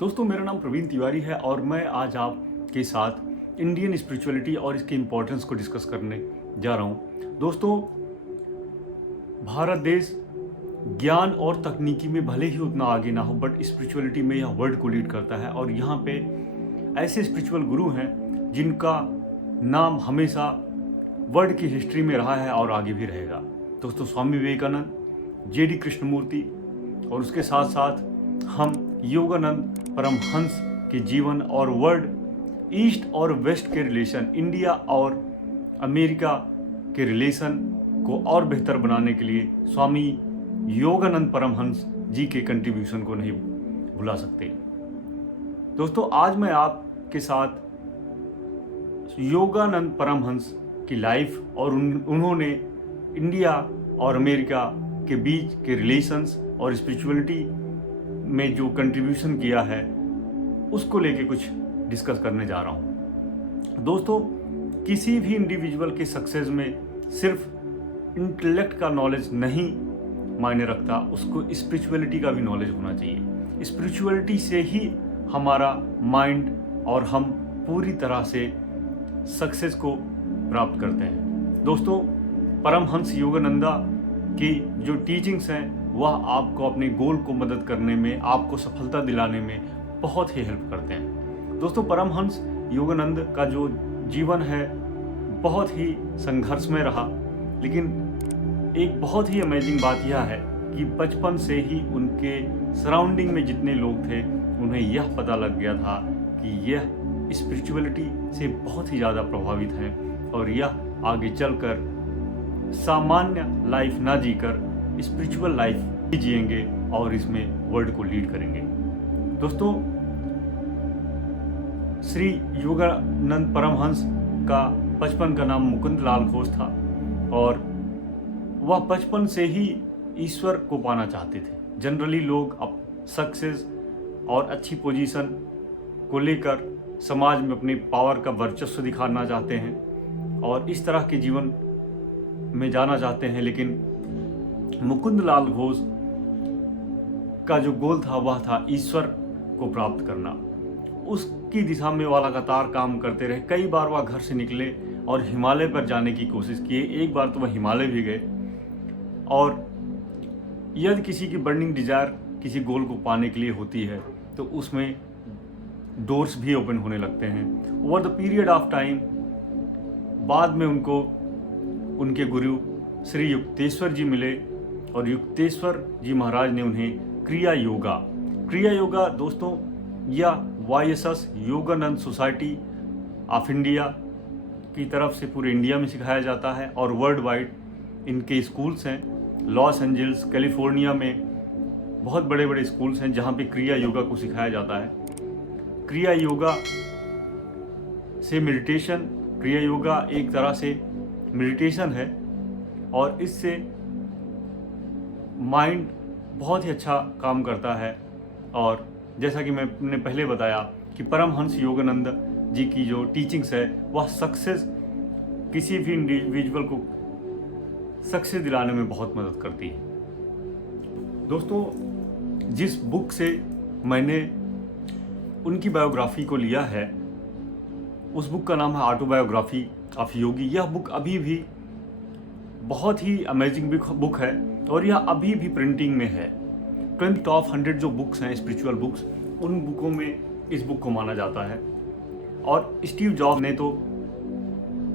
दोस्तों, मेरा नाम प्रवीण तिवारी है और मैं आज आपके साथ इंडियन स्पिरिचुअलिटी और इसके इम्पोर्टेंस को डिस्कस करने जा रहा हूँ। दोस्तों, भारत देश ज्ञान और तकनीकी में भले ही उतना आगे ना हो, बट स्पिरिचुअलिटी में यह वर्ल्ड को लीड करता है और यहाँ पे ऐसे स्पिरिचुअल गुरु हैं जिनका नाम हमेशा वर्ल्ड की हिस्ट्री में रहा है और आगे भी रहेगा। दोस्तों, स्वामी विवेकानंद, जेडी कृष्णमूर्ति और उसके साथ साथ हम योगानंद परमहंस के जीवन और वर्ल्ड, ईस्ट और वेस्ट के रिलेशन, इंडिया और अमेरिका के रिलेशन को और बेहतर बनाने के लिए स्वामी योगानंद परमहंस जी के कंट्रीब्यूशन को नहीं भुला सकते। दोस्तों, आज मैं आपके साथ योगानंद परमहंस की लाइफ और उन्होंने इंडिया और अमेरिका के बीच के रिलेशंस और स्पिरिचुअलिटी में जो कंट्रीब्यूशन किया है उसको लेके कुछ डिस्कस करने जा रहा हूँ। दोस्तों, किसी भी इंडिविजुअल के सक्सेस में सिर्फ इंटेलेक्ट का नॉलेज नहीं मायने रखता, उसको स्पिरिचुअलिटी का भी नॉलेज होना चाहिए। स्पिरिचुअलिटी से ही हमारा माइंड और हम पूरी तरह से सक्सेस को प्राप्त करते हैं। दोस्तों, परमहंस योगानंदा की जो टीचिंग्स हैं वह आपको अपने गोल को मदद करने में, आपको सफलता दिलाने में बहुत ही हेल्प करते हैं। दोस्तों, परमहंस योगानंद का जो जीवन है बहुत ही संघर्षमय रहा, लेकिन एक बहुत ही अमेजिंग बात यह है कि बचपन से ही उनके सराउंडिंग में जितने लोग थे उन्हें यह पता लग गया था कि यह स्पिरिचुअलिटी से बहुत ही ज़्यादा प्रभावित हैं और यह आगे चलकर सामान्य लाइफ ना जीकर स्पिरिचुअल लाइफ ही जिएंगे और इसमें वर्ल्ड को लीड करेंगे। दोस्तों, श्री योगानंद परमहंस का बचपन का नाम मुकुंद लाल घोष था और वह बचपन से ही ईश्वर को पाना चाहते थे। जनरली लोग अब सक्सेस और अच्छी पोजीशन को लेकर समाज में अपनी पावर का वर्चस्व दिखाना चाहते हैं और इस तरह के जीवन में जाना चाहते हैं, लेकिन मुकुंद लाल घोष का जो गोल था वह था ईश्वर को प्राप्त करना। उसकी दिशा में वह लगातार काम करते रहे। कई बार वह घर से निकले और हिमालय पर जाने की कोशिश किए। एक बार तो वह हिमालय भी गए और यदि किसी की बर्निंग डिजायर किसी गोल को पाने के लिए होती है तो उसमें डोर्स भी ओपन होने लगते हैं। Over the period of time बाद में उनको उनके गुरु श्री युक्तेश्वर जी मिले और युक्तेश्वर जी महाराज ने उन्हें क्रिया योगा दोस्तों, यह YSS Yogananda society of India की तरफ से पूरे इंडिया में सिखाया जाता है और वर्ल्ड वाइड इनके स्कूल्स हैं। लॉस एंजल्स, कैलिफोर्निया में बहुत बड़े बड़े स्कूल्स हैं जहाँ पे क्रिया योगा को सिखाया जाता है। क्रिया योगा से मेडिटेशन, क्रिया योगा एक तरह से मेडिटेशन है और इससे माइंड बहुत ही अच्छा काम करता है। और जैसा कि मैंने पहले बताया कि परमहंस योगानंद जी की जो टीचिंग्स है वह सक्सेस, किसी भी इंडिविजुअल को सक्सेस दिलाने में बहुत मदद करती है। दोस्तों, जिस बुक से मैंने उनकी बायोग्राफी को लिया है उस बुक का नाम है ऑटोबायोग्राफी ऑफ योगी। यह बुक अभी भी बहुत ही अमेजिंग बुक है और यह अभी भी प्रिंटिंग में है। 20 टॉप 100 जो बुक्स हैं स्पिरिचुअल बुक्स, उन बुकों में इस बुक को माना जाता है और स्टीव जॉब ने तो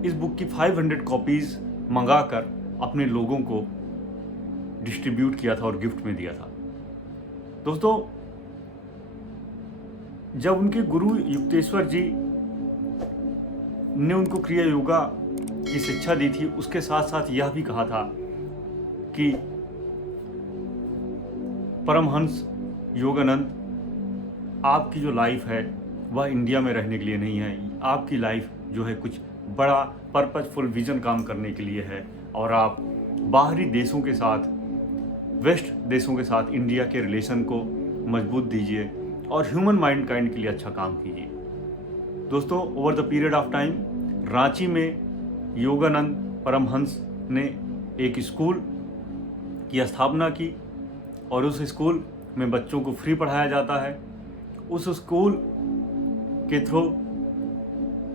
इस बुक की 500 कॉपीज़ मंगाकर अपने लोगों को डिस्ट्रीब्यूट किया था और गिफ्ट में दिया था। दोस्तों, जब उनके गुरु युक्तेश्वर जी ने उनको क्रिया योगा की शिक्षा दी थी, उसके साथ साथ यह भी कहा था कि परमहंस योगानंद, आपकी जो लाइफ है वह इंडिया में रहने के लिए नहीं है। आपकी लाइफ जो है कुछ बड़ा पर्पजफुल विजन काम करने के लिए है और आप बाहरी देशों के साथ, वेस्ट देशों के साथ इंडिया के रिलेशन को मजबूत दीजिए और ह्यूमन माइंड काइंड के लिए अच्छा काम कीजिए। दोस्तों, over the period of time Ranchi में योगानंद परमहंस ने एक स्कूल की स्थापना की और उस स्कूल में बच्चों को फ्री पढ़ाया जाता है उस स्कूल के through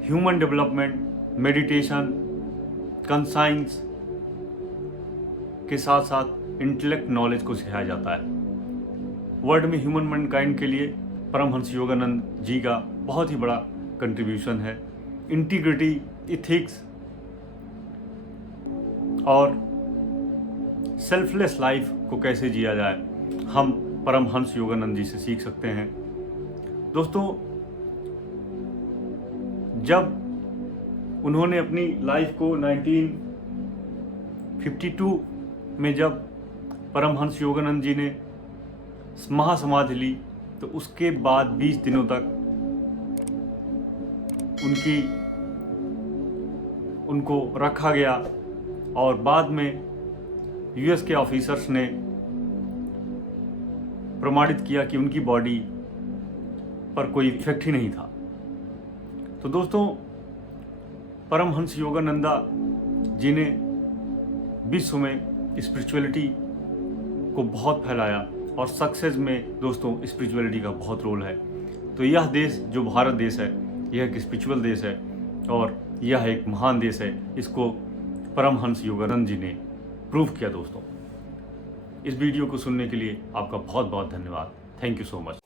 human development, meditation, conscience के साथ साथ इंटेलेक्ट नॉलेज को सिखाया जाता है। वर्ल्ड में ह्यूमन मैनकाइंड के लिए परमहंस योगानंद जी का बहुत ही बड़ा कंट्रीब्यूशन है। इंटीग्रिटी, इथिक्स और सेल्फलेस लाइफ को कैसे जिया जाए, हम परमहंस योगानंद जी से सीख सकते हैं। दोस्तों, जब उन्होंने अपनी लाइफ को 1952 में जब परमहंस योगानंद जी ने महासमाधि ली, तो उसके बाद 20 दिनों तक उनको रखा गया और बाद में यूएस के ऑफिसर्स ने प्रमाणित किया कि उनकी बॉडी पर कोई इफेक्ट ही नहीं था। तो दोस्तों, परमहंस योगानंदा जी ने विश्व में स्पिरिचुअलिटी को बहुत फैलाया और सक्सेस में दोस्तों स्पिरिचुअलिटी का बहुत रोल है। तो यह देश जो भारत देश है, यह एक स्पिरिचुअल देश है और यह एक महान देश है। इसको परमहंस योगानंद जी ने प्रूव किया। दोस्तों, इस वीडियो को सुनने के लिए आपका बहुत बहुत धन्यवाद। Thank you so much.